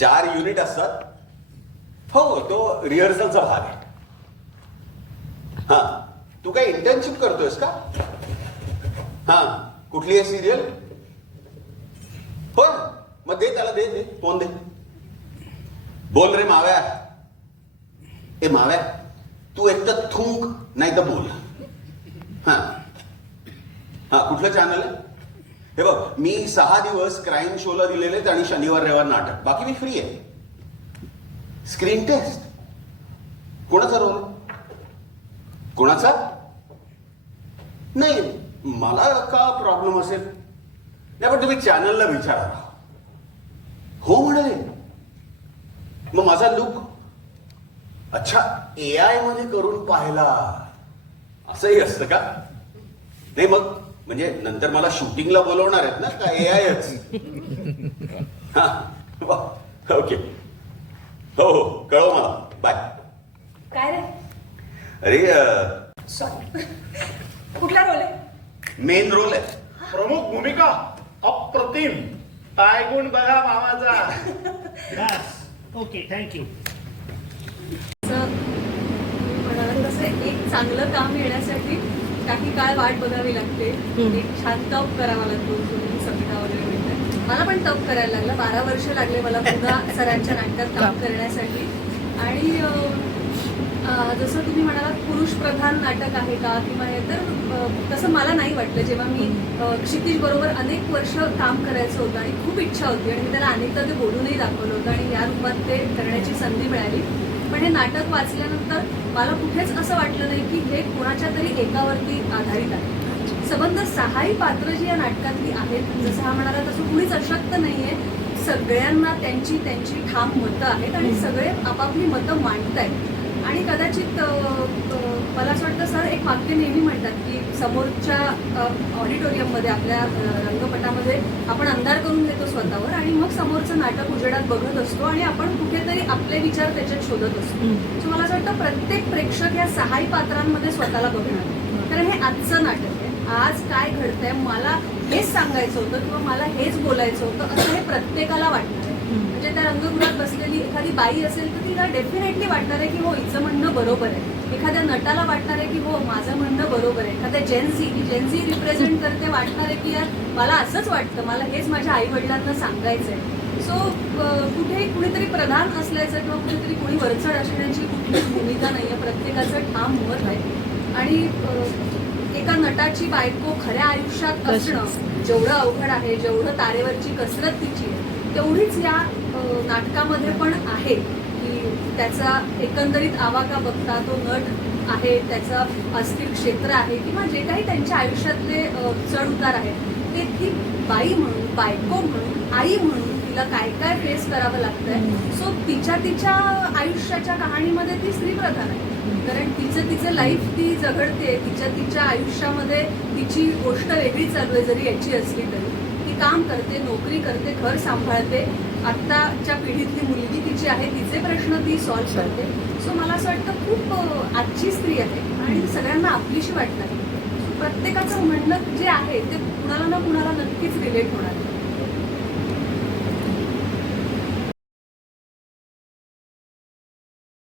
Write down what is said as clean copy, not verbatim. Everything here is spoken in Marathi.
4 युनिट असतात. हो, तो रिहर्सलचा भाग आहे. हा, तू काय इंटर्नशिप करतोयस का? हा, कुठली आहे सिरियल? हो, मग दे त्याला, दे दे, फोन दे. बोल रे माव्या. ए माव्या, तू एक तर थुंक नाही तर बोल. हा हा, कुठलं चॅनल आहे? हे बघ, मी 6 दिवस क्राईम शोला दिलेले आहेत आणि शनिवार रविवार नाटक. बाकी मी फ्री आहे. स्क्रीन टेस्ट कोणाचा रोल? कोणाचा? नाही, मला का प्रॉब्लेम असेल? नाही, पण तुम्ही चॅनलला विचारा. हो म्हणाले. मग माझा लुक अच्छा AI मध्ये करून पाहिला, असंही असतं का? नाही मग म्हणजे नंतर मला शूटिंगला बोलवणार आहेत ना का AIच? हा, ओके. हो हो, कळव मला. बाय. काय रे? अरे सॉरी, कुठला रोल आहे? मेन रोल आहे. प्रमुख भूमिका अप्रतिम. टायगुण बघा मामाचा. Okay, thank you. म्हणाला तसं एक चांगलं काम येण्यासाठी काही काळ वाट बघावी लागते. एक छान तप करावा लागतो. संगीता वगैरे म्हणतात, मला पण तप करायला लागलं. 12 वर्ष लागले मला पुन्हा सरांच्या नाटकात काम करण्यासाठी. आणि जसं तुम्ही म्हणालात पुरुष प्रधान नाटक आहे का किंवा हे, तर तसं मला नाही वाटलं. जेव्हा मी क्षितिज बरोबर अनेक वर्ष काम करायचं होतं आणि खूप इच्छा होती आणि मी त्याला अनेकदा ते बोलूनही दाखवलं होतं आणि या रूपात ते करण्याची संधी मिळाली. पण हे नाटक वाचल्यानंतर मला कुठेच असं वाटलं नाही की हे कोणाच्या तरी एकावरती आधारित आहे. संबंध 6ही पात्र जी या नाटकातली आहेत, जसं हा म्हणाला तसं कुणीच अशक्त नाहीये. सगळ्यांना त्यांची त्यांची ठाम मतं आहेत आणि सगळे आपापली मतं मांडतायत. आणि कदाचित मला असं वाटतं सर एक वाक्य नेहमी म्हणतात की समोरच्या ऑडिटोरियममध्ये आपल्या रंगपटामध्ये आपण अंधार करून घेतो स्वतःवर आणि मग समोरचं नाटक उजेडात बघत असतो आणि आपण कुठेतरी आपले विचार त्याच्यात शोधत असतो. सो मला असं वाटतं प्रत्येक प्रेक्षक या 6ही पात्रांमध्ये स्वतःला बघणार. कारण हे आजचं नाटक आहे. आज काय घडतंय मला हेच सांगायचं होतं किंवा मला हेच बोलायचं होतं असं हे प्रत्येकाला वाटणार आहे. म्हणजे त्या रंगगृहात बसलेली एखादी बाई असेल तर तिला डेफिनेटली वाटणार आहे की हो हिचं म्हणणं बरोबर आहे. एखाद्या नटाला वाटणार आहे की हो माझं म्हणणं बरोबर आहे. एखाद्या जेनझी रिप्रेझेंट करते वाटणार आहे की यार मला असंच वाटतं, मला हेच माझ्या आई वडिलांना सांगायचंय. सो कुठेही कुणीतरी प्रधान असल्याचं किंवा कुठेतरी कुणी वरचढ असण्याची कुठलीच भूमिका नाहीये. प्रत्येकाचं ठाम मत आहे. आणि एका नटाची बायको खऱ्या आयुष्यात असणं जेवढं अवघड आहे, जेवढं तारेवरची कसरत तिची आहे, तेवढीच या नाटकामध्ये पण आहे. की त्याचा एकंदरीत आवाका बघता तो नट आहे, त्याचं अस्थिर क्षेत्र आहे किंवा जे काही त्यांच्या आयुष्यातले चढ उतार आहेत ते ती बाई म्हणून, बायको म्हणून, आई म्हणून तिला काय काय फेस करावं लागतंय. सो तिच्या आयुष्याच्या कहाणीमध्ये ती स्त्री प्रधान आहे. कारण तिचं लाईफ ती झगडते. तिच्या आयुष्यामध्ये तिची गोष्ट वेगळी चालू आहे जरी याची असली तरी. ती काम करते, नोकरी करते, घर सांभाळते. आत्ताच्या पिढीतली मुलगी तिची आहे, तिचे प्रश्न ती सॉल्व्ह करते. सो मला असं वाटतं खूप आजची स्त्री आहे आणि सगळ्यांना आपलीशी वाटणार. प्रत्येकाचं म्हणणं जे आहे ते कुणाला ना कुणाला नक्कीच रिलेट होणार.